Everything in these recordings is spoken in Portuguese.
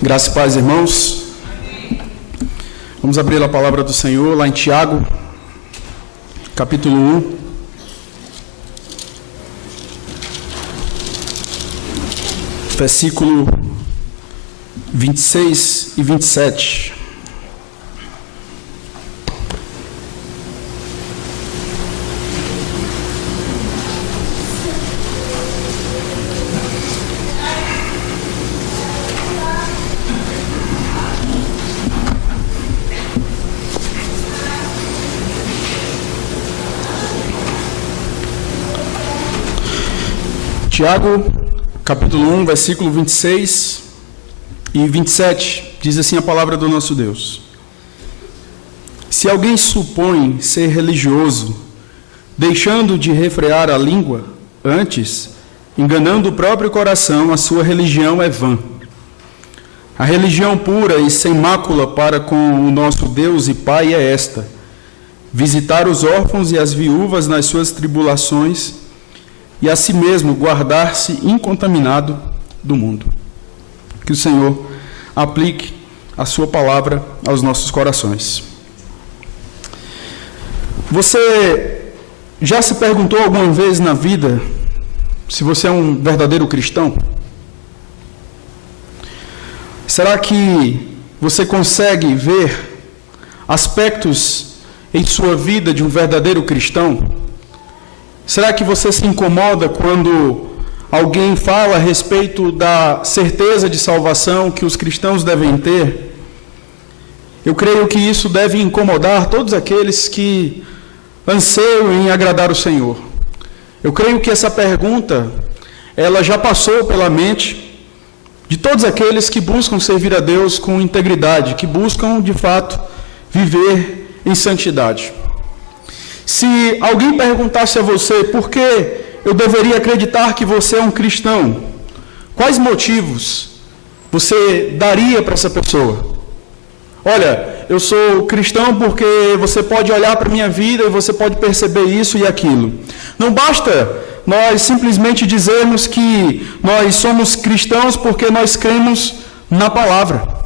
Graça e paz, irmãos. Vamos abrir a palavra do Senhor lá em Tiago, capítulo 1. Versículo 26 e 27. Tiago, capítulo 1, versículo 26 e 27, diz assim a palavra do nosso Deus. Se alguém supõe ser religioso, deixando de refrear a língua, antes, enganando o próprio coração, a sua religião é vã. A religião pura e sem mácula para com o nosso Deus e Pai é esta: visitar os órfãos e as viúvas nas suas tribulações, e a si mesmo guardar-se incontaminado do mundo. Que o Senhor aplique a sua palavra aos nossos corações. Você já se perguntou alguma vez na vida se você é um verdadeiro cristão? Será que você consegue ver aspectos em sua vida de um verdadeiro cristão? Será que você se incomoda quando alguém fala a respeito da certeza de salvação que os cristãos devem ter? Eu creio que isso deve incomodar todos aqueles que anseiam em agradar o Senhor. Eu creio que essa pergunta, ela já passou pela mente de todos aqueles que buscam servir a Deus com integridade, que buscam, de fato, viver em santidade. Se alguém perguntasse a você por que eu deveria acreditar que você é um cristão, quais motivos você daria para essa pessoa? Olha, eu sou cristão porque você pode olhar para a minha vida e você pode perceber isso e aquilo. Não basta nós simplesmente dizermos que nós somos cristãos porque nós cremos na palavra.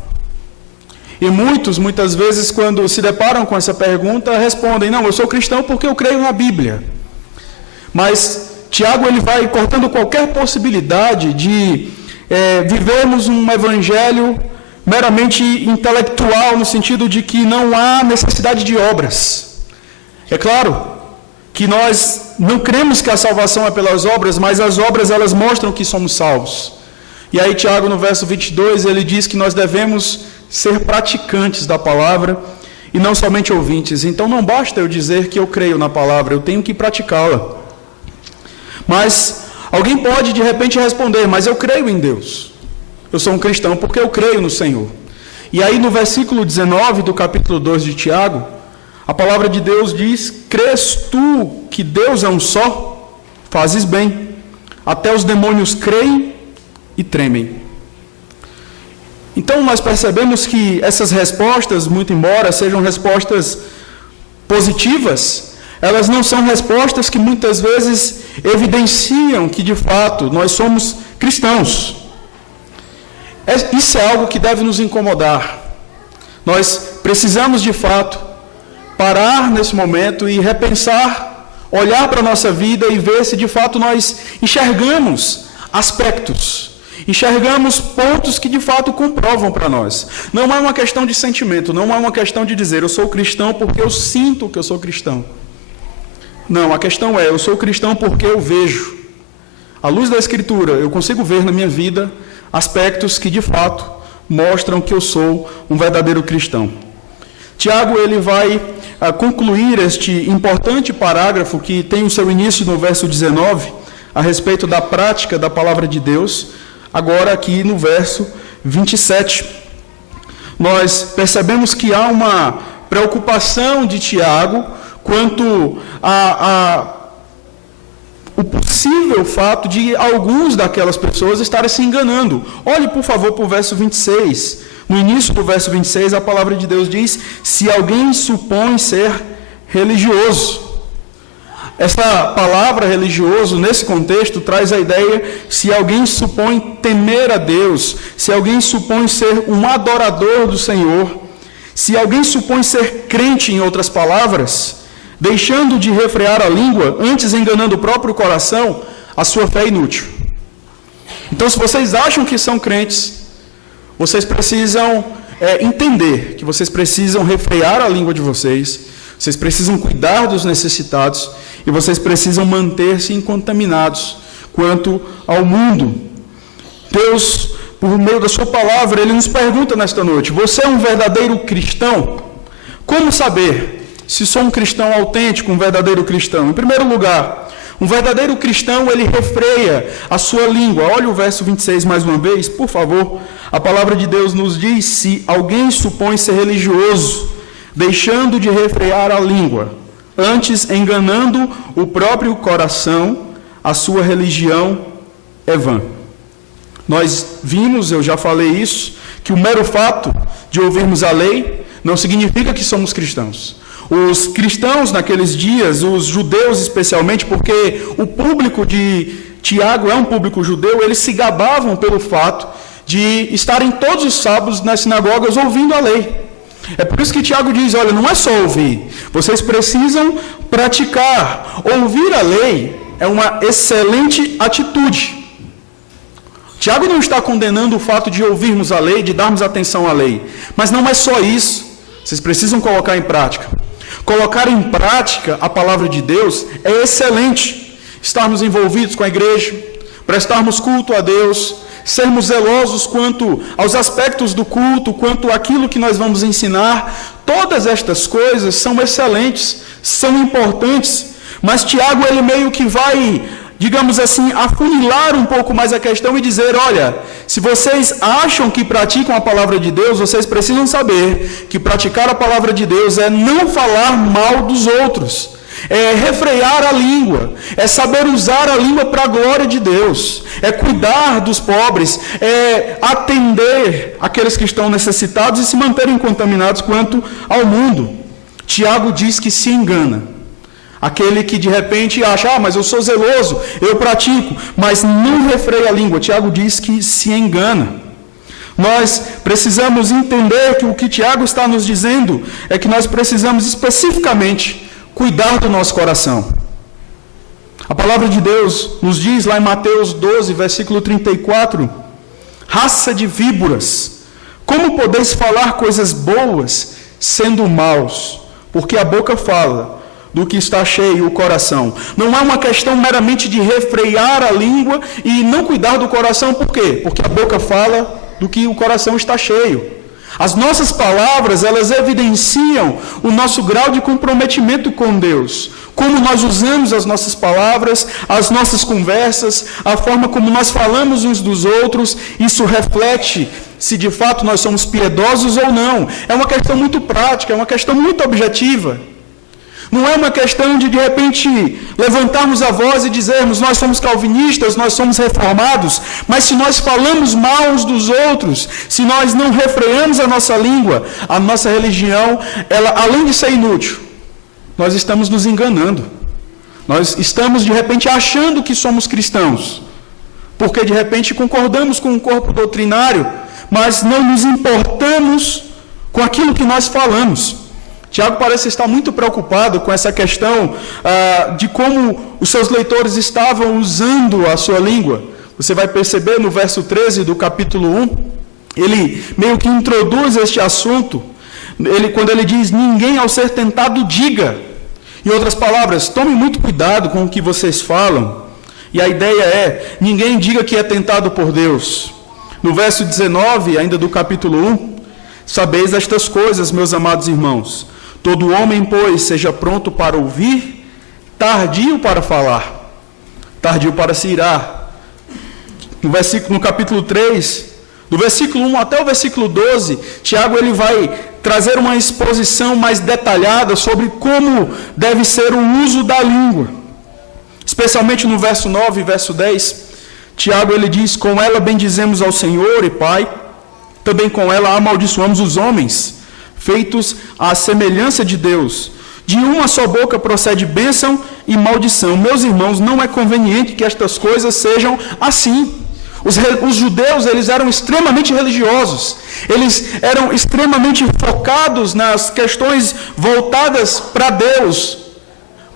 E muitas vezes, quando se deparam com essa pergunta, respondem: não, eu sou cristão porque eu creio na Bíblia. Mas Tiago ele vai cortando qualquer possibilidade de vivermos um evangelho meramente intelectual, no sentido de que não há necessidade de obras. É claro que nós não cremos que a salvação é pelas obras, mas as obras elas mostram que somos salvos. E aí Tiago, no verso 22, ele diz que nós devemos ser praticantes da palavra e não somente ouvintes. Então não basta eu dizer que eu creio na palavra, eu tenho que praticá-la. Mas alguém pode de repente responder: mas eu creio em Deus. Eu sou um cristão porque eu creio no Senhor. E aí no versículo 19 do capítulo 2 de Tiago, a palavra de Deus diz: crês tu que Deus é um só? Fazes bem. Até os demônios creem e tremem. Então nós percebemos que essas respostas, muito embora sejam respostas positivas, elas não são respostas que muitas vezes evidenciam que de fato nós somos cristãos. Isso é algo que deve nos incomodar. Nós precisamos de fato parar nesse momento e repensar, olhar para a nossa vida e ver se de fato nós enxergamos aspectos, enxergamos pontos que de fato comprovam para nós. Não é uma questão de sentimento, não é uma questão de dizer eu sou cristão porque eu sinto que eu sou cristão. Não, a questão é: eu sou cristão porque eu vejo. À luz da Escritura, eu consigo ver na minha vida aspectos que de fato mostram que eu sou um verdadeiro cristão. Tiago ele vai concluir este importante parágrafo que tem o seu início no verso 19, a respeito da prática da palavra de Deus, agora aqui no verso 27. Nós percebemos que há uma preocupação de Tiago quanto o possível fato de alguns daquelas pessoas estarem se enganando. Olhe, por favor, para o verso 26. No início do verso 26, a palavra de Deus diz: se alguém supõe ser religioso. Essa palavra religioso, nesse contexto, traz a ideia se alguém supõe temer a Deus, se alguém supõe ser um adorador do Senhor, se alguém supõe ser crente, em outras palavras, deixando de refrear a língua, antes enganando o próprio coração, a sua fé é inútil. Então, se vocês acham que são crentes, vocês precisam entender que vocês precisam refrear a língua de vocês precisam cuidar dos necessitados e vocês precisam manter-se incontaminados quanto ao mundo. Deus, por meio da sua palavra, Ele nos pergunta nesta noite: você é um verdadeiro cristão? Como saber se sou um cristão autêntico, um verdadeiro cristão? Em primeiro lugar, um verdadeiro cristão, ele refreia a sua língua. Olha o verso 26 mais uma vez, por favor. A palavra de Deus nos diz: se alguém supõe ser religioso, deixando de refrear a língua, antes enganando o próprio coração, a sua religião é vã. Nós vimos, eu já falei isso, que o mero fato de ouvirmos a lei não significa que somos cristãos. Os cristãos naqueles dias, os judeus especialmente, porque o público de Tiago é um público judeu, eles se gabavam pelo fato de estarem todos os sábados nas sinagogas ouvindo a lei. É por isso que Tiago diz: olha, não é só ouvir, vocês precisam praticar. Ouvir a lei é uma excelente atitude. Tiago não está condenando o fato de ouvirmos a lei, de darmos atenção à lei, mas não é só isso, vocês precisam colocar em prática. Colocar em prática a palavra de Deus é excelente. Estarmos envolvidos com a igreja, prestarmos culto a Deus, sermos zelosos quanto aos aspectos do culto, quanto àquilo que nós vamos ensinar, todas estas coisas são excelentes, são importantes, mas Tiago, ele meio que vai, digamos assim, afunilar um pouco mais a questão e dizer: olha, se vocês acham que praticam a palavra de Deus, vocês precisam saber que praticar a palavra de Deus é não falar mal dos outros, é refrear a língua, é saber usar a língua para a glória de Deus, é cuidar dos pobres, é atender aqueles que estão necessitados e se manterem contaminados quanto ao mundo. Tiago diz que se engana aquele que de repente acha: mas eu sou zeloso, eu pratico, mas não refreia a língua. Tiago diz que se engana. Nós precisamos entender que o que Tiago está nos dizendo é que nós precisamos especificamente cuidar do nosso coração. A palavra de Deus nos diz lá em Mateus 12, versículo 34: raça de víboras, como podeis falar coisas boas sendo maus? Porque a boca fala do que está cheio o coração. Não é uma questão meramente de refrear a língua e não cuidar do coração. Por quê? Porque a boca fala do que o coração está cheio. As nossas palavras, elas evidenciam o nosso grau de comprometimento com Deus. Como nós usamos as nossas palavras, as nossas conversas, a forma como nós falamos uns dos outros, isso reflete se de fato nós somos piedosos ou não. É uma questão muito prática, é uma questão muito objetiva. Não é uma questão de repente, levantarmos a voz e dizermos: nós somos calvinistas, nós somos reformados, mas se nós falamos mal uns dos outros, se nós não refreamos a nossa língua, a nossa religião, ela, além de ser inútil, nós estamos nos enganando. Nós estamos, de repente, achando que somos cristãos, porque, de repente, concordamos com um corpo doutrinário, mas não nos importamos com aquilo que nós falamos. Tiago parece estar muito preocupado com essa questão de como os seus leitores estavam usando a sua língua. Você vai perceber no verso 13 do capítulo 1, ele meio que introduz este assunto, quando ele diz: ninguém ao ser tentado diga. Em outras palavras, tome muito cuidado com o que vocês falam. E a ideia é: ninguém diga que é tentado por Deus. No verso 19, ainda do capítulo 1, sabeis estas coisas, meus amados irmãos. Todo homem, pois, seja pronto para ouvir, tardio para falar, tardio para se irar. No capítulo 3, do versículo 1 até o versículo 12, Tiago ele vai trazer uma exposição mais detalhada sobre como deve ser o uso da língua. Especialmente no verso 9 e verso 10, Tiago ele diz: com ela bendizemos ao Senhor e Pai, também com ela amaldiçoamos os homens, feitos à semelhança de Deus, De uma só boca procede bênção e maldição. Meus irmãos, não é conveniente que estas coisas sejam assim. Os judeus, eles eram extremamente religiosos. Eles eram extremamente focados nas questões voltadas para Deus.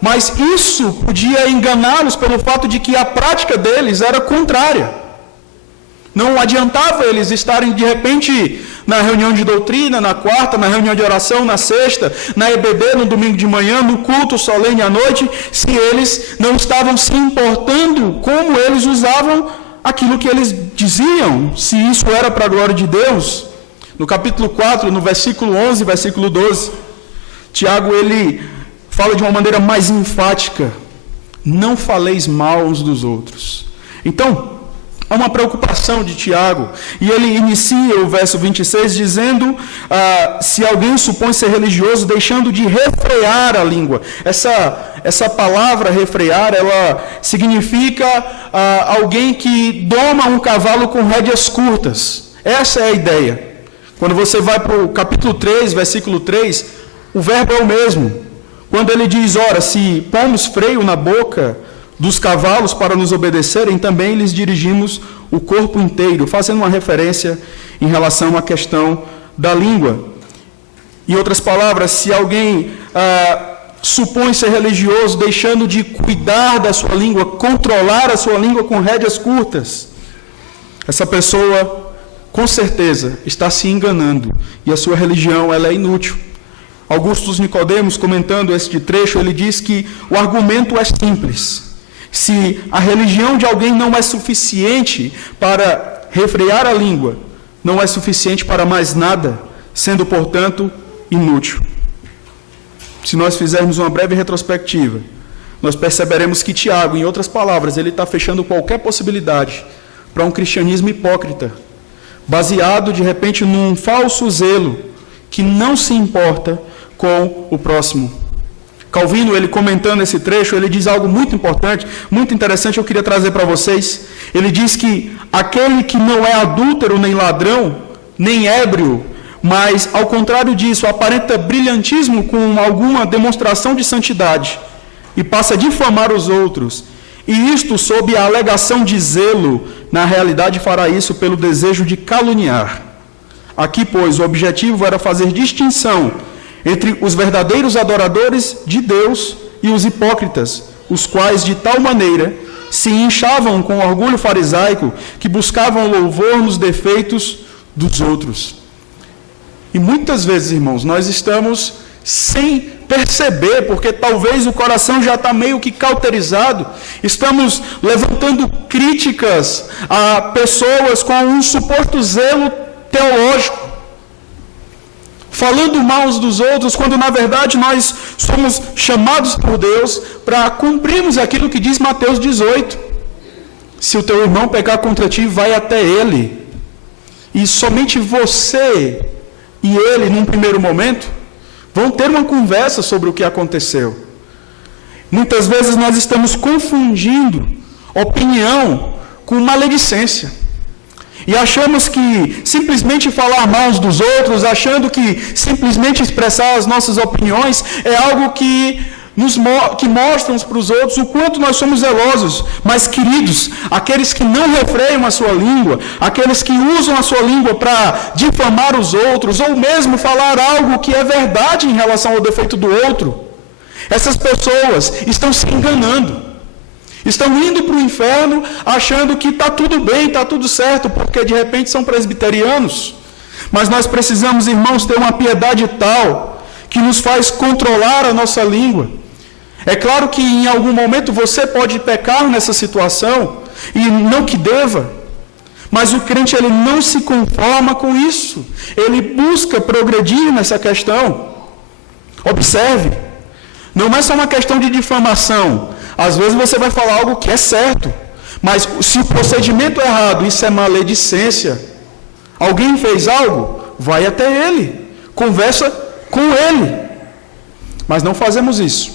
Mas isso podia enganá-los pelo fato de que a prática deles era contrária. Não adiantava eles estarem de repente na reunião de doutrina, na quarta, na reunião de oração, na sexta, na EBD, no domingo de manhã, no culto solene à noite, se eles não estavam se importando como eles usavam aquilo que eles diziam, se isso era para a glória de Deus. No capítulo 4, no versículo 11, versículo 12, Tiago, ele fala de uma maneira mais enfática: não faleis mal uns dos outros. Então, há uma preocupação de Tiago, e ele inicia o verso 26 dizendo, se alguém supõe ser religioso, deixando de refrear a língua. Essa palavra refrear, ela significa alguém que doma um cavalo com rédeas curtas. Essa é a ideia. Quando você vai para o capítulo 3, versículo 3, o verbo é o mesmo. Quando ele diz, ora, se pomos freio na boca dos cavalos para nos obedecerem, também lhes dirigimos o corpo inteiro, fazendo uma referência em relação à questão da língua. Em outras palavras, se alguém supõe ser religioso, deixando de cuidar da sua língua, controlar a sua língua com rédeas curtas, essa pessoa, com certeza, está se enganando, e a sua religião ela é inútil. Augustus Nicodemos, comentando este trecho, ele diz que o argumento é simples. Se a religião de alguém não é suficiente para refrear a língua, não é suficiente para mais nada, sendo, portanto, inútil. Se nós fizermos uma breve retrospectiva, nós perceberemos que Tiago, em outras palavras, ele está fechando qualquer possibilidade para um cristianismo hipócrita, baseado, de repente, num falso zelo que não se importa com o próximo. Calvino, ele comentando esse trecho, ele diz algo muito importante, muito interessante, eu queria trazer para vocês. Ele diz que aquele que não é adúltero, nem ladrão, nem ébrio, mas, ao contrário disso, aparenta brilhantismo com alguma demonstração de santidade e passa a difamar os outros, e isto sob a alegação de zelo, na realidade fará isso pelo desejo de caluniar. Aqui, pois, o objetivo era fazer distinção entre os verdadeiros adoradores de Deus e os hipócritas, os quais, de tal maneira, se inchavam com orgulho farisaico, que buscavam louvor nos defeitos dos outros. E muitas vezes, irmãos, nós estamos sem perceber, porque talvez o coração já está meio que cauterizado, estamos levantando críticas a pessoas com um suposto zelo teológico, falando mal uns dos outros, quando na verdade nós somos chamados por Deus para cumprirmos aquilo que diz Mateus 18. Se o teu irmão pecar contra ti, vai até ele. E somente você e ele, num primeiro momento, vão ter uma conversa sobre o que aconteceu. Muitas vezes nós estamos confundindo opinião com maledicência. E achamos que simplesmente falar mal uns dos outros, achando que simplesmente expressar as nossas opiniões é algo que mostra uns para os outros o quanto nós somos zelosos. Mas, queridos, aqueles que não refreiam a sua língua, aqueles que usam a sua língua para difamar os outros, ou mesmo falar algo que é verdade em relação ao defeito do outro, essas pessoas estão se enganando. Estão indo para o inferno achando que está tudo bem, está tudo certo, porque de repente são presbiterianos. Mas nós precisamos, irmãos, ter uma piedade tal que nos faz controlar a nossa língua. É claro que em algum momento você pode pecar nessa situação, e não que deva, mas o crente ele não se conforma com isso. Ele busca progredir nessa questão. Observe, não é só uma questão de difamação. Às vezes você vai falar algo que é certo, mas se o procedimento é errado, isso é maledicência. Alguém fez algo? Vai até ele, conversa com ele. Mas não fazemos isso.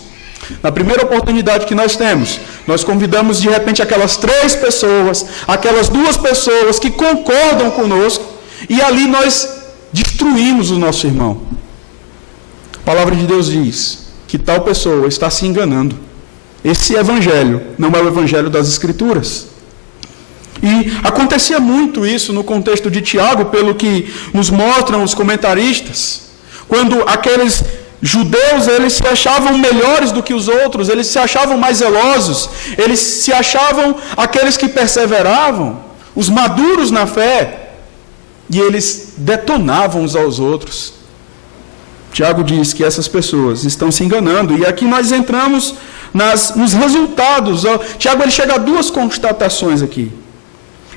Na primeira oportunidade que nós temos, nós convidamos de repente aquelas 3 pessoas, aquelas 2 pessoas que concordam conosco, e ali nós destruímos o nosso irmão. A palavra de Deus diz que tal pessoa está se enganando. Esse evangelho não é o evangelho das Escrituras. E acontecia muito isso no contexto de Tiago, pelo que nos mostram os comentaristas, quando aqueles judeus, eles se achavam melhores do que os outros, eles se achavam mais zelosos, eles se achavam aqueles que perseveravam, os maduros na fé, e eles detonavam uns aos outros. Tiago diz que essas pessoas estão se enganando, e aqui nós entramos nos resultados. Tiago ele chega a duas constatações aqui.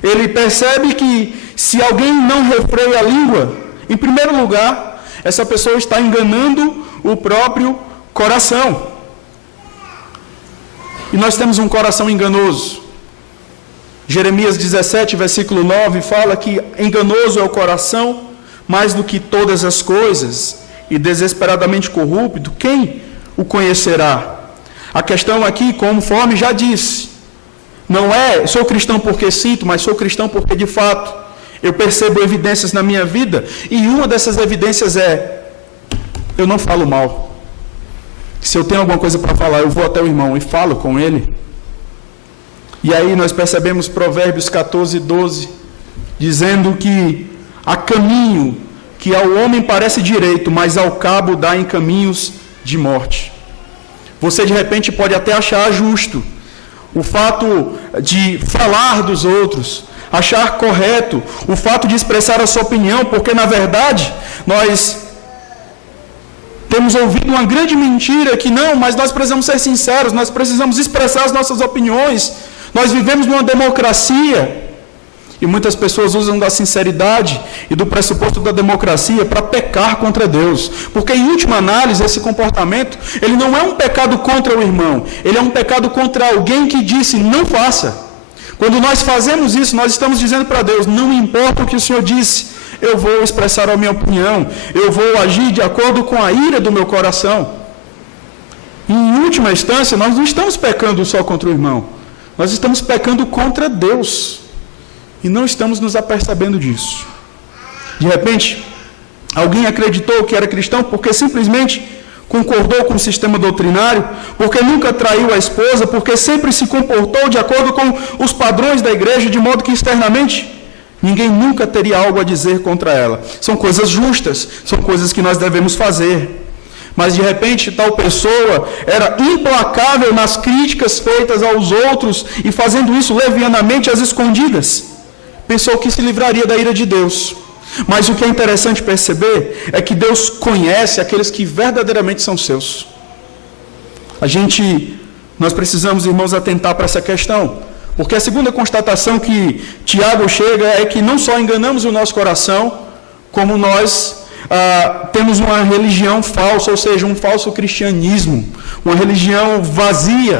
Ele percebe que se alguém não refreia a língua, em primeiro lugar, essa pessoa está enganando o próprio coração. E nós temos um coração enganoso. Jeremias 17, versículo 9, fala que enganoso é o coração, mais do que todas as coisas, e desesperadamente corrupto, quem o conhecerá? A questão aqui, conforme já disse, não é sou cristão porque sinto, mas sou cristão porque de fato eu percebo evidências na minha vida, e uma dessas evidências é: eu não falo mal. Se eu tenho alguma coisa para falar, eu vou até o irmão e falo com ele. E aí nós percebemos Provérbios 14, 12, dizendo que há caminho que ao homem parece direito, mas ao cabo dá em caminhos de morte. Você de repente pode até achar justo o fato de falar dos outros, achar correto o fato de expressar a sua opinião, porque na verdade nós temos ouvido uma grande mentira que não, mas nós precisamos ser sinceros, nós precisamos expressar as nossas opiniões, nós vivemos numa democracia, e muitas pessoas usam da sinceridade e do pressuposto da democracia para pecar contra Deus, porque em última análise esse comportamento, ele não é um pecado contra o irmão, ele é um pecado contra alguém que disse não faça. Quando nós fazemos isso, nós estamos dizendo para Deus: não importa o que o Senhor disse, eu vou expressar a minha opinião, eu vou agir de acordo com a ira do meu coração. E, em última instância, nós não estamos pecando só contra o irmão, nós estamos pecando contra Deus, e não estamos nos apercebendo disso. De repente, alguém acreditou que era cristão porque simplesmente concordou com o sistema doutrinário, porque nunca traiu a esposa, porque sempre se comportou de acordo com os padrões da igreja, de modo que externamente ninguém nunca teria algo a dizer contra ela. São coisas justas, são coisas que nós devemos fazer. Mas de repente tal pessoa era implacável nas críticas feitas aos outros e fazendo isso levianamente às escondidas. Pensou que se livraria da ira de Deus. Mas o que é interessante perceber é que Deus conhece aqueles que verdadeiramente são seus. Nós precisamos, irmãos, atentar para essa questão. Porque a segunda constatação que Tiago chega é que não só enganamos o nosso coração, como nós temos uma religião falsa, ou seja, um falso cristianismo, uma religião vazia.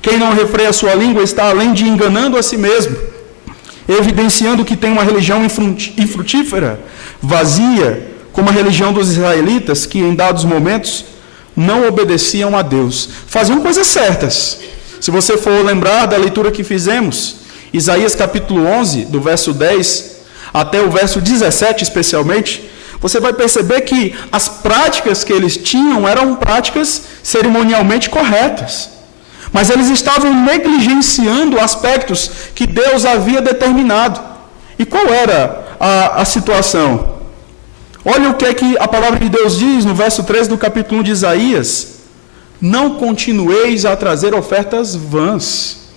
Quem não refreia a sua língua está além de enganando a si mesmo, evidenciando que tem uma religião infrutífera, vazia, como a religião dos israelitas, que em dados momentos não obedeciam a Deus. Faziam coisas certas. Se você for lembrar da leitura que fizemos, Isaías capítulo 11, do verso 10 até o verso 17 especialmente, você vai perceber que as práticas que eles tinham eram práticas cerimonialmente corretas. Mas eles estavam negligenciando aspectos que Deus havia determinado. E qual era a situação? Olha o que é que a palavra de Deus diz no verso 13 do capítulo 1 de Isaías: não continueis a trazer ofertas vãs.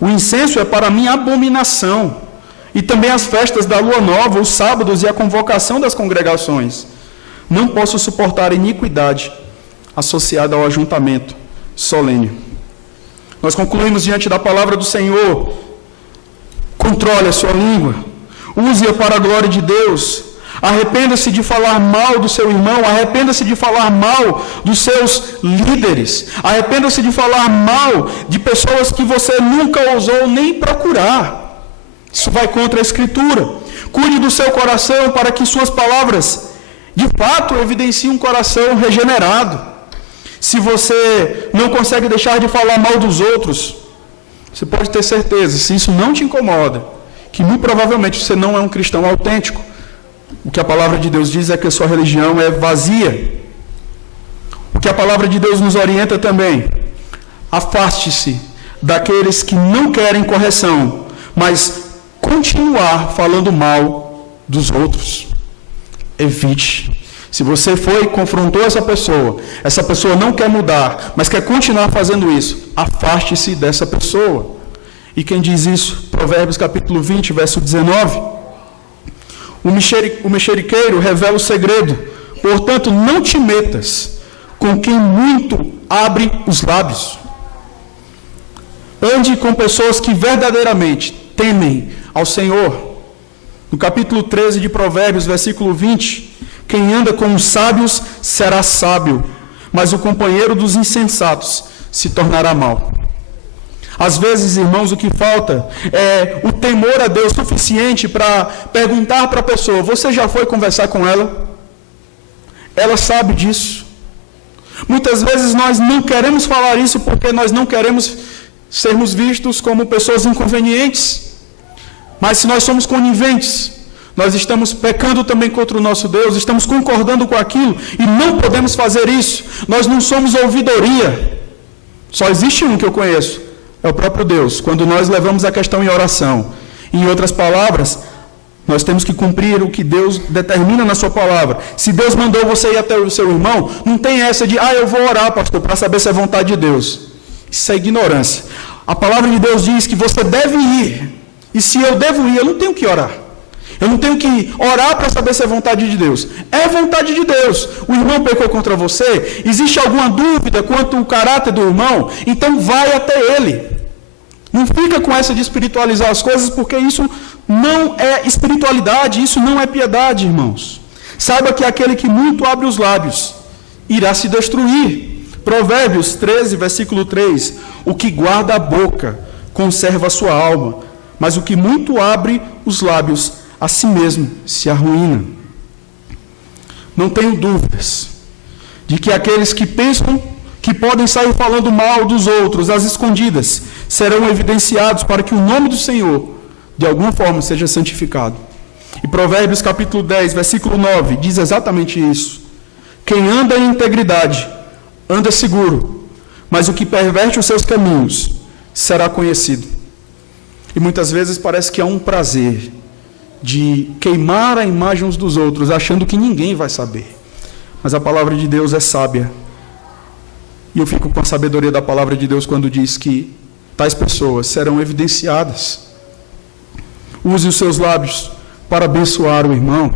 O incenso é para mim abominação, e também as festas da lua nova, os sábados e a convocação das congregações. Não posso suportar iniquidade associada ao ajuntamento solene. Nós concluímos diante da palavra do Senhor: controle a sua língua, use-a para a glória de Deus. Arrependa-se de falar mal do seu irmão, arrependa-se de falar mal dos seus líderes, arrependa-se de falar mal de pessoas que você nunca ousou nem procurar. Isso vai contra a Escritura. Cuide do seu coração para que suas palavras de fato evidenciem um coração regenerado. Se você não consegue deixar de falar mal dos outros, você pode ter certeza, se isso não te incomoda, que muito provavelmente você não é um cristão autêntico. O que a palavra de Deus diz é que a sua religião é vazia. O que a palavra de Deus nos orienta também. Afaste-se daqueles que não querem correção, mas continuar falando mal dos outros. Evite. Se você foi e confrontou essa pessoa não quer mudar, mas quer continuar fazendo isso, afaste-se dessa pessoa. E quem diz isso? Provérbios capítulo 20, verso 19. O mexeriqueiro revela o segredo. Portanto, não te metas com quem muito abre os lábios. Ande com pessoas que verdadeiramente temem ao Senhor. No capítulo 13 de Provérbios, versículo 20, quem anda com os sábios será sábio, mas o companheiro dos insensatos se tornará mau. Às vezes, irmãos, o que falta é o temor a Deus suficiente para perguntar para a pessoa: você já foi conversar com ela? Ela sabe disso. Muitas vezes nós não queremos falar isso porque nós não queremos sermos vistos como pessoas inconvenientes. Mas se nós somos coniventes, nós estamos pecando também contra o nosso Deus, estamos concordando com aquilo e não podemos fazer isso. Nós não somos ouvidoria. Só existe um que eu conheço, é o próprio Deus. Quando nós levamos a questão em oração, em outras palavras, nós temos que cumprir o que Deus determina na sua palavra. Se Deus mandou você ir até o seu irmão, não tem essa de, eu vou orar, pastor, para saber se é vontade de Deus. Isso é ignorância. A palavra de Deus diz que você deve ir. E se eu devo ir, eu não tenho que orar. Eu não tenho que orar para saber se é vontade de Deus. É vontade de Deus. O irmão pecou contra você, existe alguma dúvida quanto ao caráter do irmão? Então vai até ele. Não fica com essa de espiritualizar as coisas, porque isso não é espiritualidade, isso não é piedade, irmãos. Saiba que aquele que muito abre os lábios irá se destruir. Provérbios 13, versículo 3. O que guarda a boca conserva a sua alma, mas o que muito abre os lábios a si mesmo se arruína. Não tenho dúvidas de que aqueles que pensam que podem sair falando mal dos outros às escondidas serão evidenciados para que o nome do Senhor de alguma forma seja santificado. E Provérbios capítulo 10, versículo 9 diz exatamente isso. Quem anda em integridade anda seguro, mas o que perverte os seus caminhos será conhecido. E muitas vezes parece que há um prazer de queimar a imagem uns dos outros, achando que ninguém vai saber. Mas a palavra de Deus é sábia. E eu fico com a sabedoria da palavra de Deus quando diz que tais pessoas serão evidenciadas. Use os seus lábios para abençoar o irmão,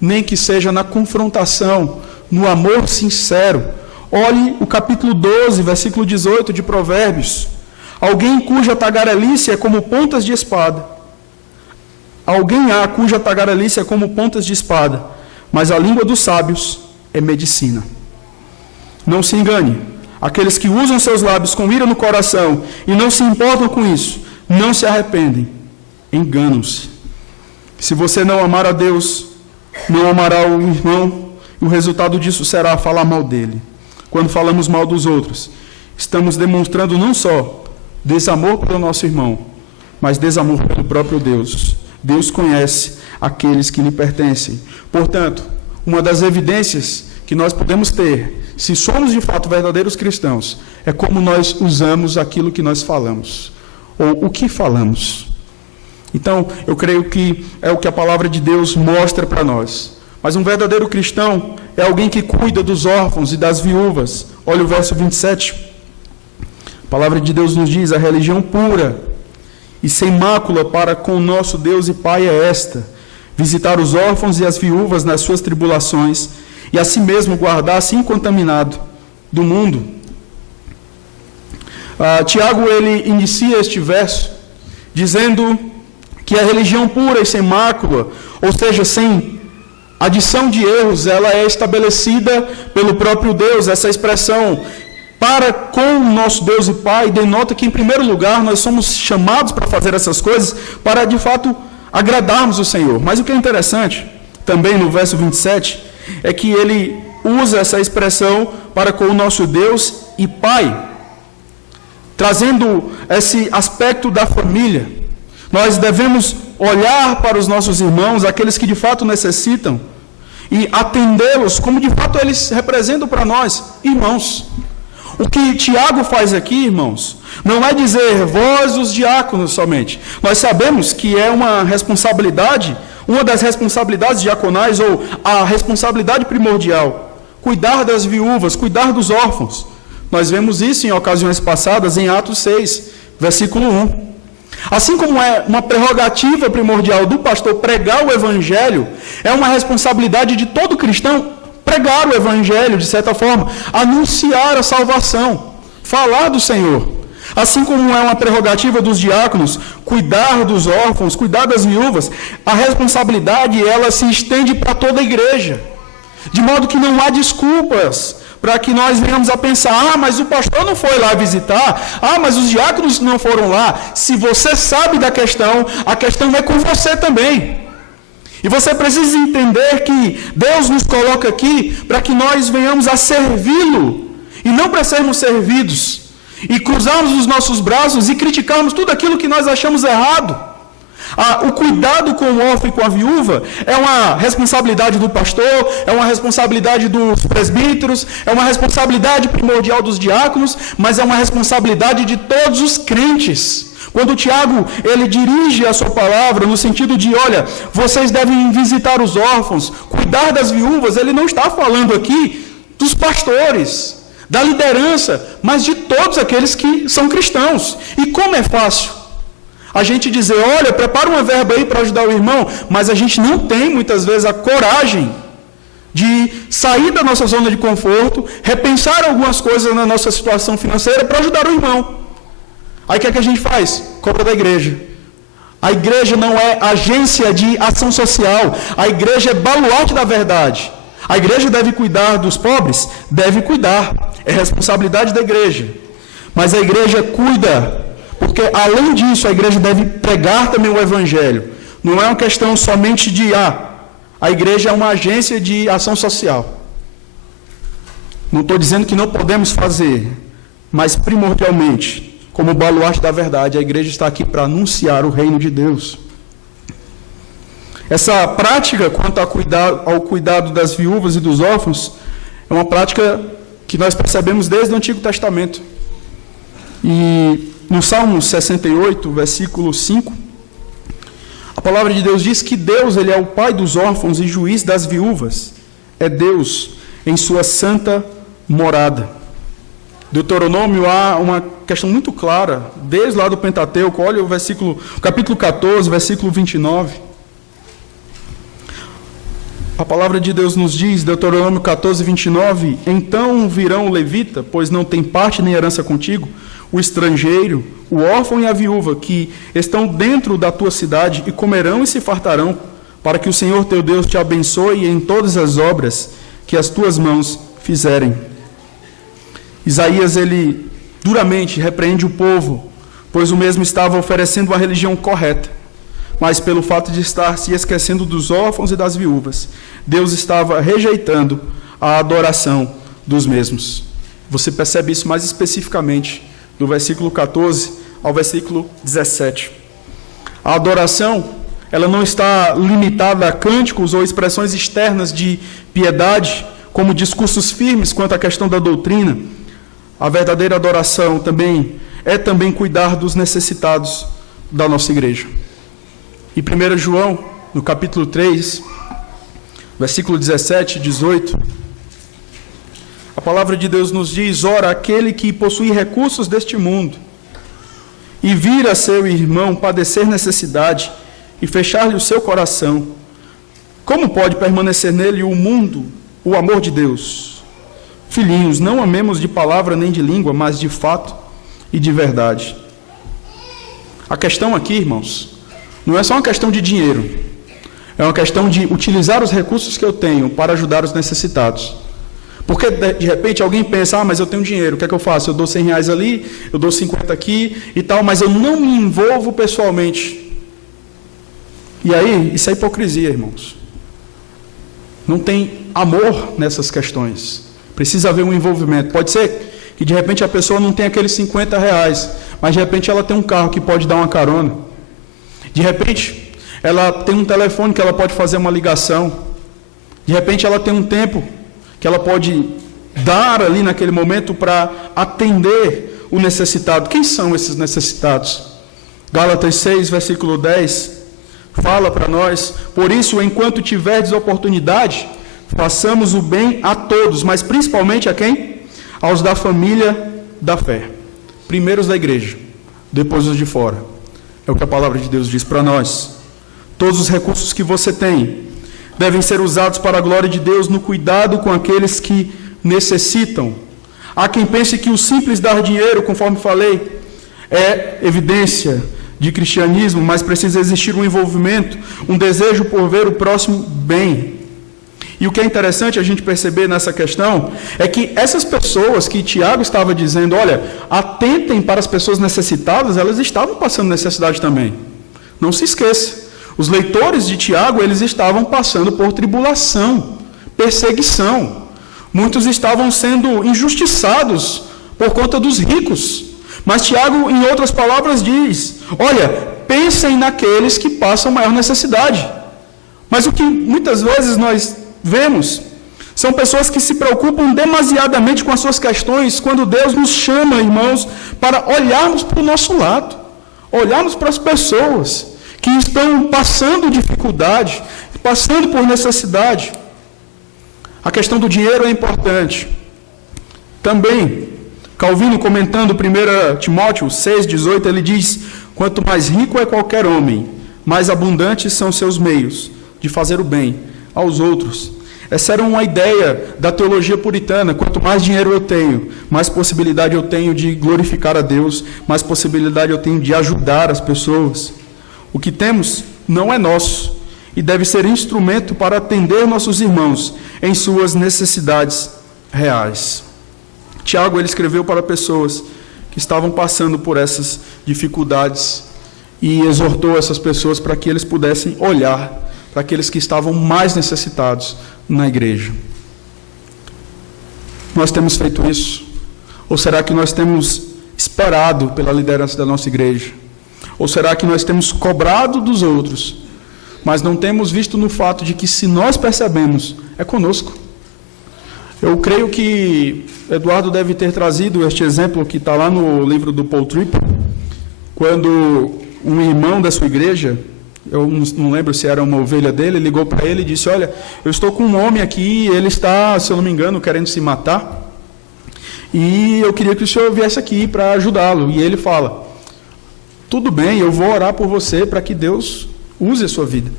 nem que seja na confrontação, no amor sincero. Olhe o capítulo 12, versículo 18 de Provérbios. Alguém cuja tagarelice é como pontas de espada. Alguém há cuja tagarelice é como pontas de espada, mas a língua dos sábios é medicina. Não se engane, aqueles que usam seus lábios com ira no coração e não se importam com isso, não se arrependem, enganam-se. Se você não amar a Deus, não amará o irmão, e o resultado disso será falar mal dele. Quando falamos mal dos outros, estamos demonstrando não só desamor pelo nosso irmão, mas desamor pelo próprio Deus. Deus conhece aqueles que lhe pertencem. Portanto, uma das evidências que nós podemos ter, se somos de fato verdadeiros cristãos, é como nós usamos aquilo que nós falamos, ou o que falamos. Então, eu creio que é o que a palavra de Deus mostra para nós. Mas um verdadeiro cristão é alguém que cuida dos órfãos e das viúvas. Olha o verso 27. A palavra de Deus nos diz: a religião pura e sem mácula para com o nosso Deus e Pai é esta: visitar os órfãos e as viúvas nas suas tribulações, e a si mesmo guardar-se incontaminado do mundo. Tiago, ele inicia este verso dizendo que a religião pura e sem mácula, ou seja, sem adição de erros, ela é estabelecida pelo próprio Deus. Essa expressão para com o nosso Deus e Pai denota que, em primeiro lugar, nós somos chamados para fazer essas coisas para, de fato, agradarmos o Senhor. Mas o que é interessante, também no verso 27, é que ele usa essa expressão para com o nosso Deus e Pai, trazendo esse aspecto da família. Nós devemos olhar para os nossos irmãos, aqueles que de fato necessitam, e atendê-los como de fato eles representam para nós, irmãos. O que Tiago faz aqui, irmãos, não é dizer vós os diáconos somente. Nós sabemos que é uma responsabilidade, uma das responsabilidades diaconais, ou a responsabilidade primordial, cuidar das viúvas, cuidar dos órfãos. Nós vemos isso em ocasiões passadas, em Atos 6, versículo 1. Assim como é uma prerrogativa primordial do pastor pregar o evangelho, é uma responsabilidade de todo cristão pregar o evangelho, de certa forma, anunciar a salvação, falar do Senhor. Assim como é uma prerrogativa dos diáconos cuidar dos órfãos, cuidar das viúvas, a responsabilidade ela se estende para toda a igreja, de modo que não há desculpas para que nós venhamos a pensar, mas o pastor não foi lá visitar, mas os diáconos não foram lá. Se você sabe da questão, a questão é com você também. E você precisa entender que Deus nos coloca aqui para que nós venhamos a servi-lo, e não para sermos servidos, e cruzarmos os nossos braços e criticarmos tudo aquilo que nós achamos errado. O cuidado com o órfão e com a viúva é uma responsabilidade do pastor, é uma responsabilidade dos presbíteros, é uma responsabilidade primordial dos diáconos, mas é uma responsabilidade de todos os crentes. Quando Tiago, ele dirige a sua palavra no sentido de, olha, vocês devem visitar os órfãos, cuidar das viúvas, ele não está falando aqui dos pastores, da liderança, mas de todos aqueles que são cristãos. E como é fácil a gente dizer, olha, prepara uma verba aí para ajudar o irmão, mas a gente não tem muitas vezes a coragem de sair da nossa zona de conforto, repensar algumas coisas na nossa situação financeira para ajudar o irmão. Aí o que é que a gente faz? Cobra da igreja. A igreja não é agência de ação social. A igreja é baluarte da verdade. A igreja deve cuidar dos pobres? Deve cuidar. É responsabilidade da igreja. Mas a igreja cuida, porque além disso a igreja deve pregar também o evangelho. Não é uma questão somente de, a igreja é uma agência de ação social. Não estou dizendo que não podemos fazer, mas primordialmente, como baluarte da verdade, a igreja está aqui para anunciar o reino de Deus. Essa prática quanto ao cuidado das viúvas e dos órfãos é uma prática que nós percebemos desde o Antigo Testamento. E no Salmo 68, versículo 5, a palavra de Deus diz que Deus ele é o pai dos órfãos e juiz das viúvas. É Deus em sua santa morada. Deuteronômio há uma questão muito clara, desde lá do Pentateuco, olha o capítulo 14, versículo 29. A palavra de Deus nos diz, Deuteronômio 14, 29, então virão o levita, pois não tem parte nem herança contigo, o estrangeiro, o órfão e a viúva, que estão dentro da tua cidade, e comerão e se fartarão, para que o Senhor teu Deus te abençoe em todas as obras que as tuas mãos fizerem. Isaías, ele duramente repreende o povo, pois o mesmo estava oferecendo uma religião correta, mas pelo fato de estar se esquecendo dos órfãos e das viúvas, Deus estava rejeitando a adoração dos mesmos. Você percebe isso mais especificamente do versículo 14 ao versículo 17. A adoração, ela não está limitada a cânticos ou expressões externas de piedade, como discursos firmes quanto à questão da doutrina. A verdadeira adoração também é cuidar dos necessitados da nossa igreja. E 1 João, no capítulo 3, versículo 17 e 18, a palavra de Deus nos diz, ora, aquele que possui recursos deste mundo e vir a seu irmão padecer necessidade e fechar-lhe o seu coração, como pode permanecer nele o amor de Deus? Filhinhos, não amemos de palavra nem de língua, mas de fato e de verdade. A questão aqui, irmãos, não é só uma questão de dinheiro. É uma questão de utilizar os recursos que eu tenho para ajudar os necessitados. Porque, de repente, alguém pensa, mas eu tenho dinheiro, o que é que eu faço? Eu dou 100 reais ali, eu dou 50 aqui e tal, mas eu não me envolvo pessoalmente. E aí, isso é hipocrisia, irmãos. Não tem amor nessas questões. Precisa haver um envolvimento. Pode ser que de repente a pessoa não tenha aqueles 50 reais, mas de repente ela tem um carro que pode dar uma carona. De repente ela tem um telefone que ela pode fazer uma ligação. De repente ela tem um tempo que ela pode dar ali naquele momento para atender o necessitado. Quem são esses necessitados? Gálatas 6, versículo 10, fala para nós: por isso, enquanto tiverdes oportunidade, façamos o bem a todos, mas principalmente a quem? Aos da família da fé. Primeiros da igreja, depois os de fora. É o que a palavra de Deus diz para nós. Todos os recursos que você tem devem ser usados para a glória de Deus no cuidado com aqueles que necessitam. Há quem pense que o simples dar dinheiro, conforme falei, é evidência de cristianismo, mas precisa existir um envolvimento, um desejo por ver o próximo bem. E o que é interessante a gente perceber nessa questão é que essas pessoas que Tiago estava dizendo, olha, atentem para as pessoas necessitadas, elas estavam passando necessidade também. Não se esqueça, os leitores de Tiago, eles estavam passando por tribulação, perseguição. Muitos estavam sendo injustiçados por conta dos ricos. Mas Tiago, em outras palavras, diz, olha, pensem naqueles que passam maior necessidade. Mas o que muitas vezes nós vemos são pessoas que se preocupam demasiadamente com as suas questões, quando Deus nos chama, irmãos, para olharmos para o nosso lado, olharmos para as pessoas que estão passando dificuldade, passando por necessidade. A questão do dinheiro é importante. Também, Calvino, comentando 1 Timóteo 6,18, ele diz: quanto mais rico é qualquer homem, mais abundantes são seus meios de fazer o bem aos outros. Essa era uma ideia da teologia puritana. Quanto mais dinheiro eu tenho, mais possibilidade eu tenho de glorificar a Deus, mais possibilidade eu tenho de ajudar as pessoas. O que temos não é nosso e deve ser instrumento para atender nossos irmãos em suas necessidades reais. Tiago, ele escreveu para pessoas que estavam passando por essas dificuldades e exortou essas pessoas para que eles pudessem olhar para aqueles que estavam mais necessitados na igreja. Nós temos feito isso? Ou será que nós temos esperado pela liderança da nossa igreja? Ou será que nós temos cobrado dos outros, mas não temos visto no fato de que, se nós percebemos, é conosco? Eu creio que Eduardo deve ter trazido este exemplo que está lá no livro do Paul Tripp, quando um irmão da sua igreja, eu não lembro se era uma ovelha dele, ligou para ele e disse: olha, eu estou com um homem aqui, ele está, se eu não me engano, querendo se matar, e eu queria que o senhor viesse aqui para ajudá-lo. E ele fala: tudo bem, eu vou orar por você para que Deus use a sua vida.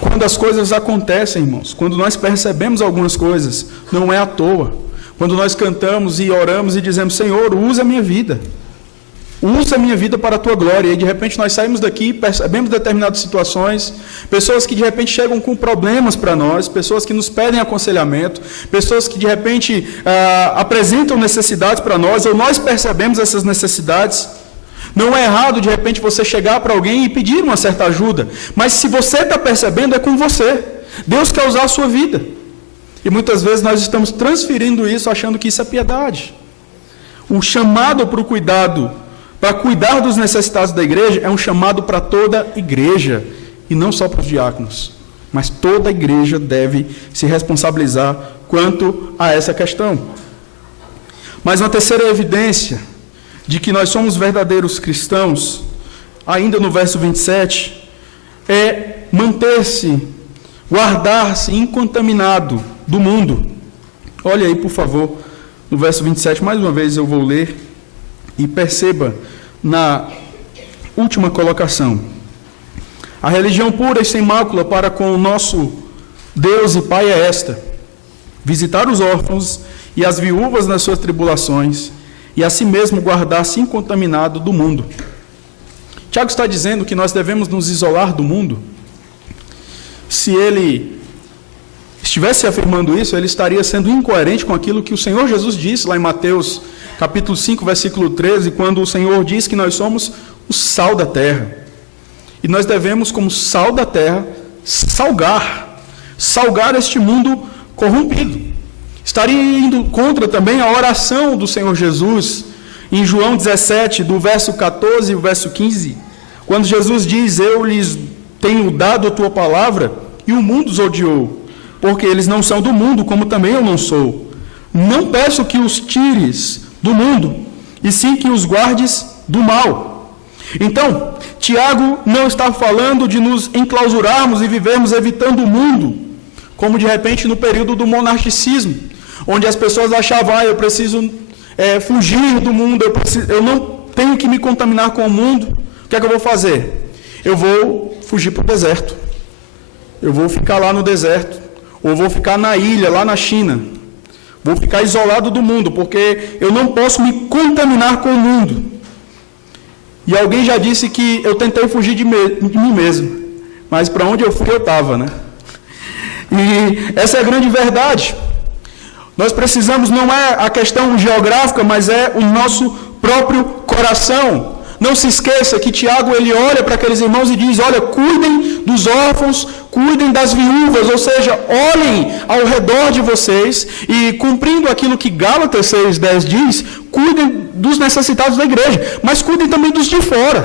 Quando as coisas acontecem, irmãos, quando nós percebemos algumas coisas, não é à toa. Quando nós cantamos e oramos e dizemos: Senhor, usa a minha vida. Usa a minha vida para a tua glória. E de repente nós saímos daqui e percebemos determinadas situações, pessoas que de repente chegam com problemas para nós, pessoas que nos pedem aconselhamento, pessoas que de repente apresentam necessidades para nós, ou nós percebemos essas necessidades. Não é errado de repente você chegar para alguém e pedir uma certa ajuda, mas se você está percebendo, é com você. Deus quer usar a sua vida. E muitas vezes nós estamos transferindo isso achando que isso é piedade. O chamado para o cuidado, para cuidar dos necessitados da igreja, é um chamado para toda a igreja, e não só para os diáconos, mas toda a igreja deve se responsabilizar quanto a essa questão. Mas uma terceira evidência de que nós somos verdadeiros cristãos, ainda no verso 27, é manter-se, guardar-se incontaminado do mundo. Olha aí, por favor, no verso 27, mais uma vez eu vou ler, e perceba na última colocação: a religião pura e sem mácula para com o nosso Deus e Pai é esta: visitar os órfãos e as viúvas nas suas tribulações, e a si mesmo guardar-se incontaminado do mundo. Tiago está dizendo que nós devemos nos isolar do mundo. Se ele estivesse afirmando isso, ele estaria sendo incoerente com aquilo que o Senhor Jesus disse lá em Mateus capítulo 5, versículo 13, quando o Senhor diz que nós somos o sal da terra. E nós devemos, como sal da terra, salgar este mundo corrompido. Estaria indo contra também a oração do Senhor Jesus, em João 17, do verso 14 e o verso 15, quando Jesus diz: eu lhes tenho dado a tua palavra, e o mundo os odiou, porque eles não são do mundo, como também eu não sou. Não peço que os tires do mundo, e sim que os guardes do mal. Então, Tiago não está falando de nos enclausurarmos e vivermos evitando o mundo, como de repente no período do monarquicismo, onde as pessoas achavam, eu preciso fugir do mundo, eu não tenho que me contaminar com o mundo. O que é que eu vou fazer? Eu vou fugir para o deserto. Eu vou ficar lá no deserto. Ou vou ficar na ilha, lá na China. Vou ficar isolado do mundo, porque eu não posso me contaminar com o mundo. E alguém já disse que eu tentei fugir de mim mesmo. Mas para onde eu fui, eu estava, né? E essa é a grande verdade. Nós precisamos, não é a questão geográfica, mas é o nosso próprio coração. Não se esqueça que Tiago, ele olha para aqueles irmãos e diz, olha, cuidem dos órfãos, cuidem das viúvas, ou seja, olhem ao redor de vocês e, cumprindo aquilo que Gálatas 6:10 diz, cuidem dos necessitados da igreja, mas cuidem também dos de fora.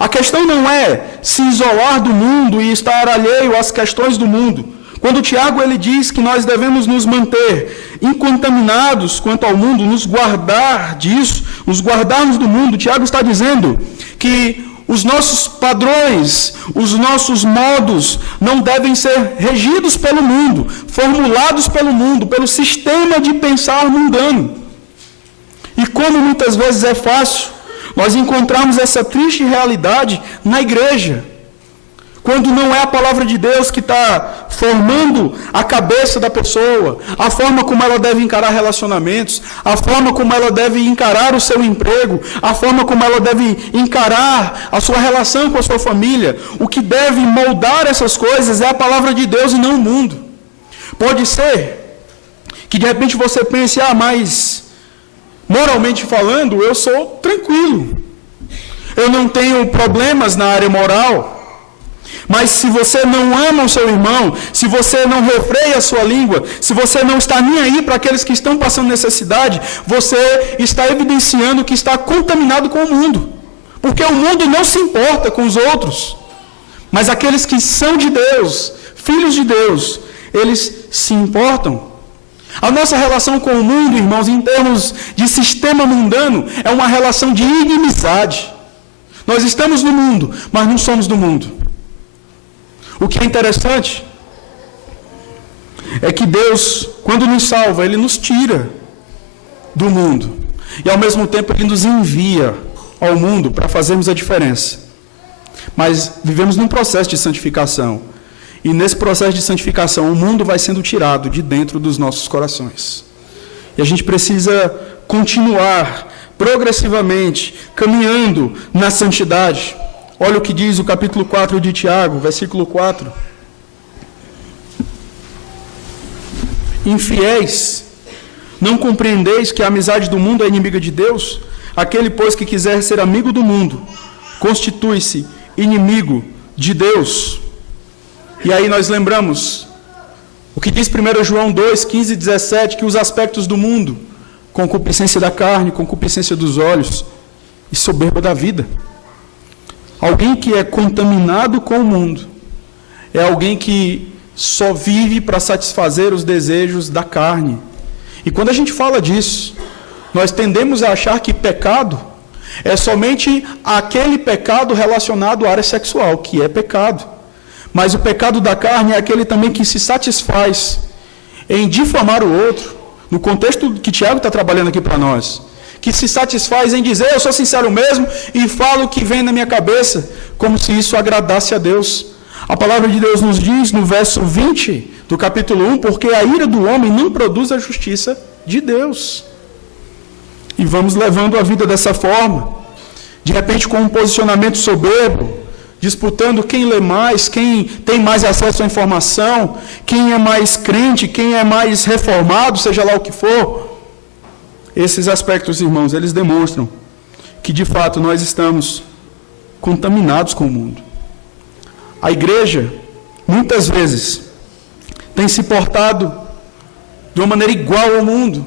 A questão não é se isolar do mundo e estar alheio às questões do mundo. Quando Tiago ele diz que nós devemos nos manter incontaminados quanto ao mundo, nos guardar disso, nos guardarmos do mundo, Tiago está dizendo que os nossos padrões, os nossos modos não devem ser regidos pelo mundo, formulados pelo mundo, pelo sistema de pensar mundano. E como muitas vezes é fácil nós encontrarmos essa triste realidade na igreja, quando não é a palavra de Deus que está formando a cabeça da pessoa, a forma como ela deve encarar relacionamentos, a forma como ela deve encarar o seu emprego, a forma como ela deve encarar a sua relação com a sua família. O que deve moldar essas coisas é a palavra de Deus e não o mundo. Pode ser que de repente você pense, mas moralmente falando, eu sou tranquilo. Eu não tenho problemas na área moral. Mas se você não ama o seu irmão, se você não refreia a sua língua, se você não está nem aí para aqueles que estão passando necessidade, você está evidenciando que está contaminado com o mundo. Porque o mundo não se importa com os outros. Mas aqueles que são de Deus, filhos de Deus, eles se importam. A nossa relação com o mundo, irmãos, em termos de sistema mundano, é uma relação de inimizade. Nós estamos no mundo, mas não somos do mundo. O que é interessante é que Deus, quando nos salva, Ele nos tira do mundo. E ao mesmo tempo Ele nos envia ao mundo para fazermos a diferença. Mas vivemos num processo de santificação. E nesse processo de santificação, o mundo vai sendo tirado de dentro dos nossos corações. E a gente precisa continuar progressivamente caminhando na santidade. Olha o que diz o capítulo 4 de Tiago, versículo 4. Infiéis, não compreendeis que a amizade do mundo é inimiga de Deus? Aquele, pois, que quiser ser amigo do mundo, constitui-se inimigo de Deus. E aí nós lembramos o que diz 1 João 2, 15 e 17, que os aspectos do mundo, concupiscência da carne, concupiscência dos olhos e soberba da vida. Alguém que é contaminado com o mundo é alguém que só vive para satisfazer os desejos da carne. E quando a gente fala disso, nós tendemos a achar que pecado é somente aquele pecado relacionado à área sexual, que é pecado. Mas o pecado da carne é aquele também que se satisfaz em difamar o outro, no contexto que Tiago está trabalhando aqui para nós. Que se satisfaz em dizer, eu sou sincero mesmo, e falo o que vem na minha cabeça, como se isso agradasse a Deus. A palavra de Deus nos diz, no verso 20 do capítulo 1, porque a ira do homem não produz a justiça de Deus. E vamos levando a vida dessa forma, de repente com um posicionamento soberbo, disputando quem lê mais, quem tem mais acesso à informação, quem é mais crente, quem é mais reformado, seja lá o que for. Esses aspectos, irmãos, eles demonstram que, de fato, nós estamos contaminados com o mundo. A igreja, muitas vezes, tem se portado de uma maneira igual ao mundo,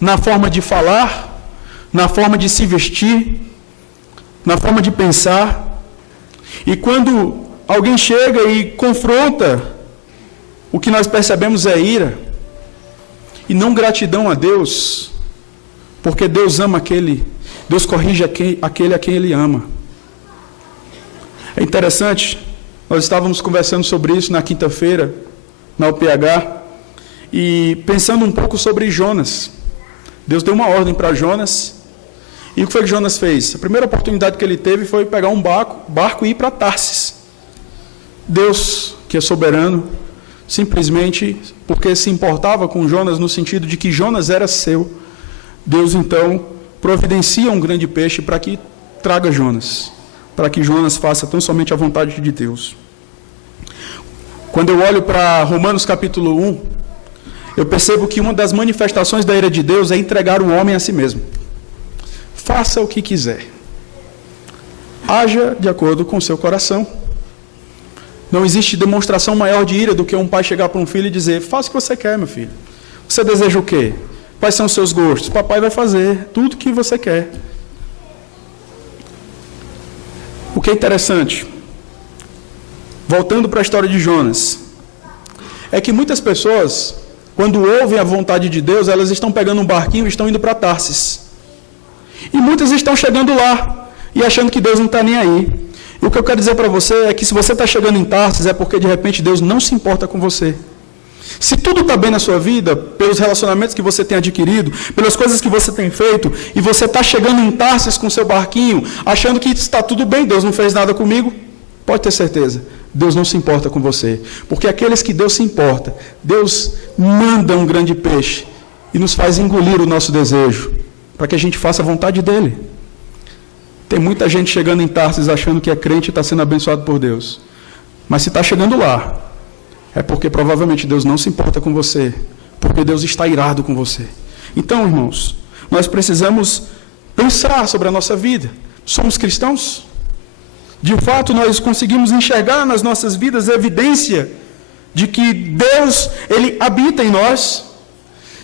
na forma de falar, na forma de se vestir, na forma de pensar. E quando alguém chega e confronta, o que nós percebemos é ira, e não gratidão a Deus, porque Deus ama Deus corrige aquele a quem Ele ama. É interessante, nós estávamos conversando sobre isso na quinta-feira, na UPH, e pensando um pouco sobre Jonas. Deus deu uma ordem para Jonas, e o que foi que Jonas fez? A primeira oportunidade que ele teve foi pegar um barco e ir para Tarsis. Deus, que é soberano, simplesmente porque se importava com Jonas no sentido de que Jonas era seu, Deus então providencia um grande peixe para que traga Jonas, para que Jonas faça tão somente a vontade de Deus. Quando eu olho para Romanos capítulo 1, eu percebo que uma das manifestações da ira de Deus é entregar o homem a si mesmo. Faça o que quiser. Haja de acordo com o seu coração. Não existe demonstração maior de ira do que um pai chegar para um filho e dizer: faça o que você quer, meu filho. Você deseja o quê? Quais são os seus gostos? Papai vai fazer tudo o que você quer. O que é interessante, voltando para a história de Jonas, é que muitas pessoas, quando ouvem a vontade de Deus, elas estão pegando um barquinho e estão indo para Tarsis. E muitas estão chegando lá e achando que Deus não está nem aí. E o que eu quero dizer para você é que se você está chegando em Tarsis, é porque de repente Deus não se importa com você. Se tudo está bem na sua vida, pelos relacionamentos que você tem adquirido, pelas coisas que você tem feito, e você está chegando em Tarsis com seu barquinho, achando que está tudo bem, Deus não fez nada comigo, pode ter certeza, Deus não se importa com você. Porque aqueles que Deus se importa, Deus manda um grande peixe e nos faz engolir o nosso desejo, para que a gente faça a vontade dEle. Tem muita gente chegando em Tarsis achando que é crente e está sendo abençoado por Deus. Mas se está chegando lá, é porque provavelmente Deus não se importa com você, porque Deus está irado com você. Então, irmãos, nós precisamos pensar sobre a nossa vida. Somos cristãos? De fato, nós conseguimos enxergar nas nossas vidas a evidência de que Deus, Ele habita em nós.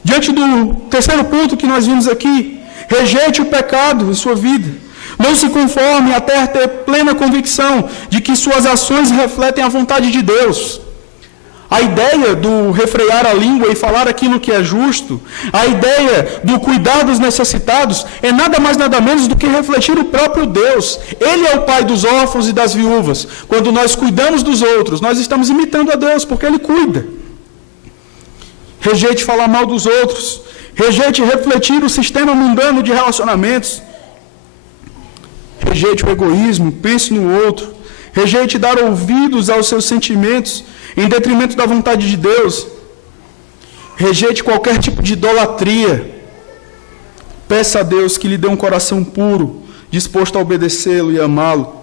Diante do terceiro ponto que nós vimos aqui, rejeite o pecado em sua vida. Não se conforme até ter plena convicção de que suas ações refletem a vontade de Deus. A ideia do refrear a língua e falar aquilo que é justo, a ideia do cuidar dos necessitados, é nada mais nada menos do que refletir o próprio Deus. Ele é o pai dos órfãos e das viúvas. Quando nós cuidamos dos outros, nós estamos imitando a Deus, porque Ele cuida. Rejeite falar mal dos outros. Rejeite refletir o sistema mundano de relacionamentos. Rejeite o egoísmo, pense no outro. Rejeite dar ouvidos aos seus sentimentos em detrimento da vontade de Deus. Rejeite qualquer tipo de idolatria. Peça a Deus que lhe dê um coração puro, disposto a obedecê-lo e amá-lo.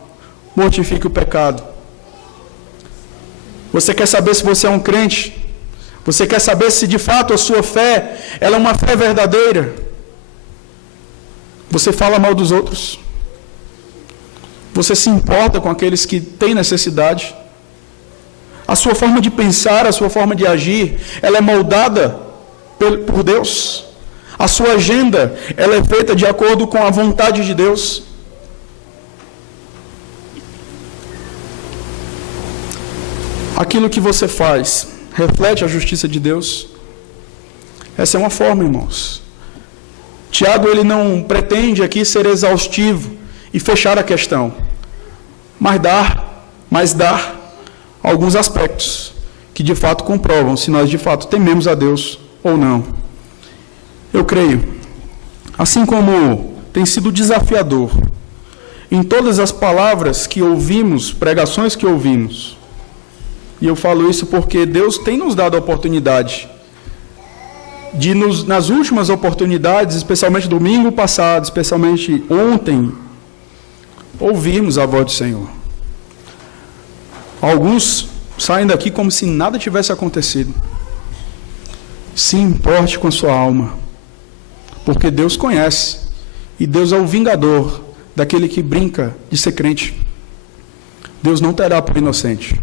Mortifique o pecado. Você quer saber se você é um crente? Você quer saber se de fato a sua fé ela é uma fé verdadeira? Você fala mal dos outros? Você se importa com aqueles que têm necessidade? A sua forma de pensar, a sua forma de agir, ela é moldada por Deus? A sua agenda, ela é feita de acordo com a vontade de Deus? Aquilo que você faz reflete a justiça de Deus? Essa é uma forma, irmãos. Tiago, ele não pretende aqui ser exaustivo e fechar a questão, mas dar alguns aspectos que de fato comprovam se nós de fato tememos a Deus ou não. Eu creio, assim como tem sido desafiador em todas as palavras que ouvimos, pregações que ouvimos, e eu falo isso porque Deus tem nos dado a oportunidade de nas últimas oportunidades, especialmente domingo passado, especialmente ontem, ouvirmos a voz do Senhor. Alguns saem daqui como se nada tivesse acontecido. Se importe com a sua alma, porque Deus conhece, e Deus é o vingador daquele que brinca de ser crente. Deus não terá por inocente.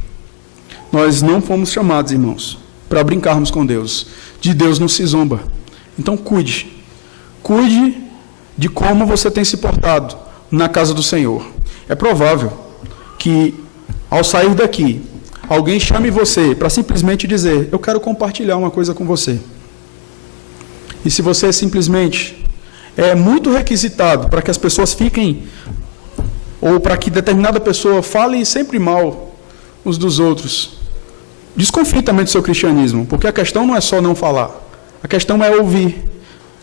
Nós não fomos chamados, irmãos, para brincarmos com Deus. De Deus não se zomba. Então cuide de como você tem se portado na casa do Senhor. É provável que ao sair daqui, alguém chame você para simplesmente dizer: eu quero compartilhar uma coisa com você. E se você simplesmente é muito requisitado para que as pessoas fiquem, ou para que determinada pessoa fale sempre mal uns dos outros, desconfie também do seu cristianismo, porque a questão não é só não falar, a questão é ouvir,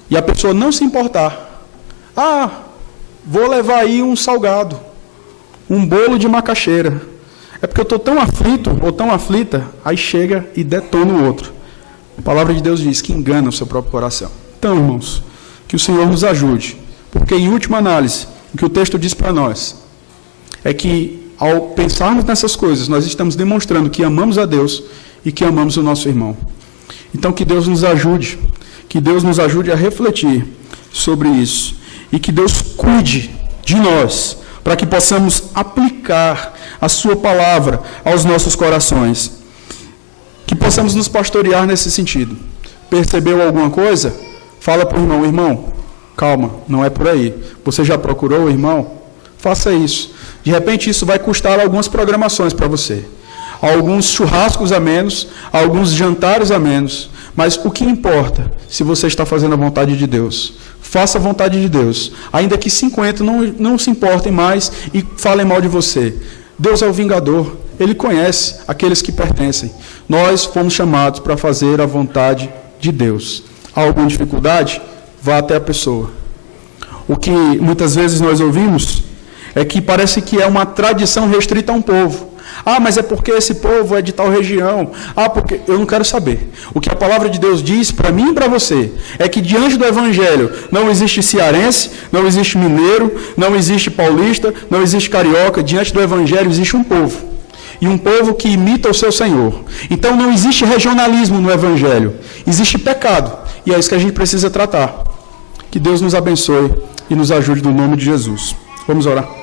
e a pessoa não se importar. Ah, vou levar aí um salgado, um bolo de macaxeira, é porque eu estou tão aflito ou tão aflita, aí chega e detona o outro. A palavra de Deus diz que engana o seu próprio coração. Então, irmãos, que o Senhor nos ajude, porque em última análise, o que o texto diz para nós é que, ao pensarmos nessas coisas, nós estamos demonstrando que amamos a Deus e que amamos o nosso irmão. Então, que Deus nos ajude a refletir sobre isso, e que Deus cuide de nós, para que possamos aplicar a sua palavra aos nossos corações, que possamos nos pastorear nesse sentido. Percebeu alguma coisa? Fala para o irmão: irmão, calma, não é por aí. Você já procurou o irmão? Faça isso. De repente isso vai custar algumas programações para você, alguns churrascos a menos, alguns jantares a menos, mas o que importa, se você está fazendo a vontade de Deus, faça a vontade de Deus, ainda que 50 não se importem mais e falem mal de você. Deus é o vingador, Ele conhece aqueles que pertencem. Nós fomos chamados para fazer a vontade de Deus. Há alguma dificuldade? Vá até a pessoa. O que muitas vezes nós ouvimos é que parece que é uma tradição restrita a um povo. Ah, mas é porque esse povo é de tal região. Ah, porque... Eu não quero saber. O que a palavra de Deus diz para mim e para você é que diante do Evangelho não existe cearense, não existe mineiro, não existe paulista, não existe carioca. Diante do Evangelho existe um povo. E um povo que imita o seu Senhor. Então não existe regionalismo no Evangelho. Existe pecado. E é isso que a gente precisa tratar. Que Deus nos abençoe e nos ajude no nome de Jesus. Vamos orar.